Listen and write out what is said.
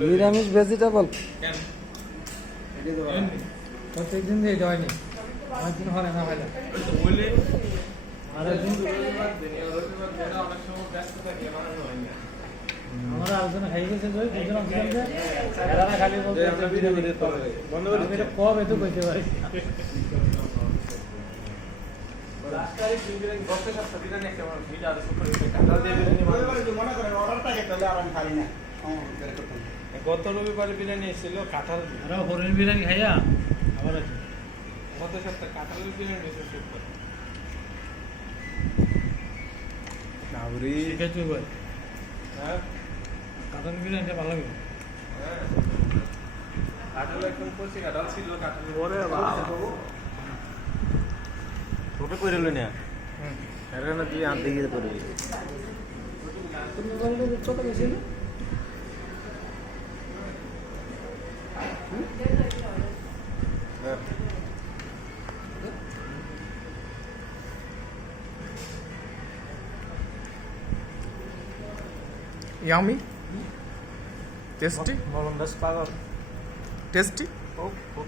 নিরামিষ ভেজিটেবল প্রত্যেকদিন দিয়ে হয়নি অনেকদিন হয় না ভাইলা আমরা আলোচনা খাই গেছে খালি কম এত কইতে পারি গত রবিবারে বিরিয়ানি এসেছিল কাঁঠাল হরিণ বিরিয়ানি খাইয়া আবার গত সপ্তাহে কাঁঠালের বিরিয়ানি এসেছিল কাঁঠাল বিরিয়ানিটা ভালো লাগে কাঁঠাল একদম কচি কাঁঠাল ছিল কাঁঠালের ছোট করে হলো না এখানে তুই আনতে গিয়ে করবি ছোট বেশি না Yummy, tasty, মলম বেশ পাগল tasty. খুব